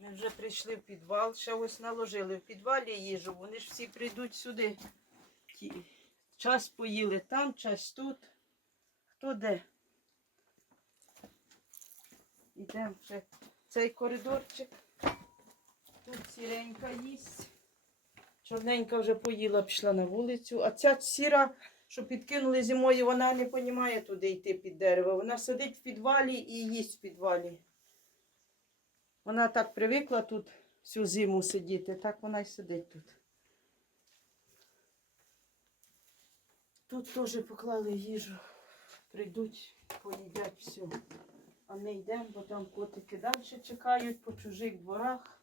Ми вже прийшли в підвал, ще ось наложили в підвалі їжу. Вони ж всі прийдуть сюди. Час поїли там, час тут. Хто де? Йдемо вже цей коридорчик. Тут сіренька їсть. Чорненька вже поїла, пішла на вулицю. А ця сіра, що підкинули зимою, вона не розуміє туди йти під дерево. Вона сидить в підвалі і їсть в підвалі. Вона так привикла тут всю зиму сидіти, так вона й сидить тут. Тут теж поклали їжу. Прийдуть, поїдять все. А ми йдемо, бо там котики далі чекають по чужих дворах.